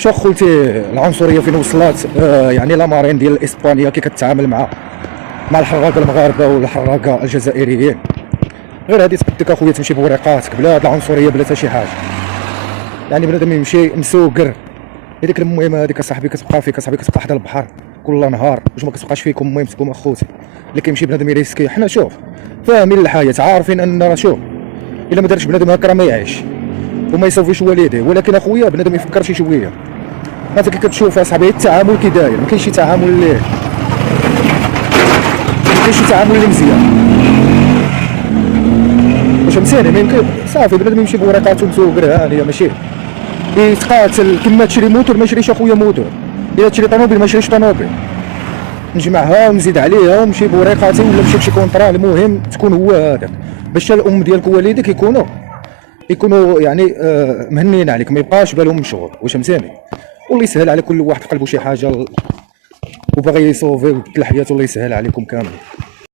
شو خوتي العنصريه فين وصلت؟ يعني لا مارين ديال اسبانيا كي كتعامل مع الحراقه المغاربه والحراقه الجزائريين. غير هذه تبدك اخويا تمشي بوريقاتك بلا هاد العنصريه بلا حتى شي حاجه. يعني بنادم يمشي مسوقر هذيك المهمه هذيك اصاحبي كتبقى فيك اصاحبي كتبقى حدا البحر كل نهار واش ما كتبقاش فيكم المهمتكم اخوتي. اللي كيمشي بنادم يريسكي حنا شوف فاهمين الحياه عارفين ان راه شوف الا ما دارش بنادم هكا راه ما يعيش وما يسوفيش والديه. ولكن اخويا بنادم يفكر شي شويه. انت كي كتشوف اصاحبي التعامل كي داير ما كاينش شي تعامل اللي مزيان. واش فهمتيني؟ ما يمكن صافي بنادم يمشي بوريقاتو مسوقر هانيه ماشي يتقاتل كيما تشري موتور ما يشريش اخويا موتور. الا تشري طوموبيل ما يشريش طوموبيل. نجمعها ونزيد عليها ونمشي بوريقاتي ولا نمشي بشي كونطرا. المهم تكون هو هذاك باش الام ديالك ووالديك يكونوا يعني مهنيين عليك ما يبقاش بالهم مشغول. واش فهمتيني؟ والله يسهل على كل واحد قلبو شي حاجه وباغي يصوفي ويبدل حياته. الله يسهل عليكم كامل.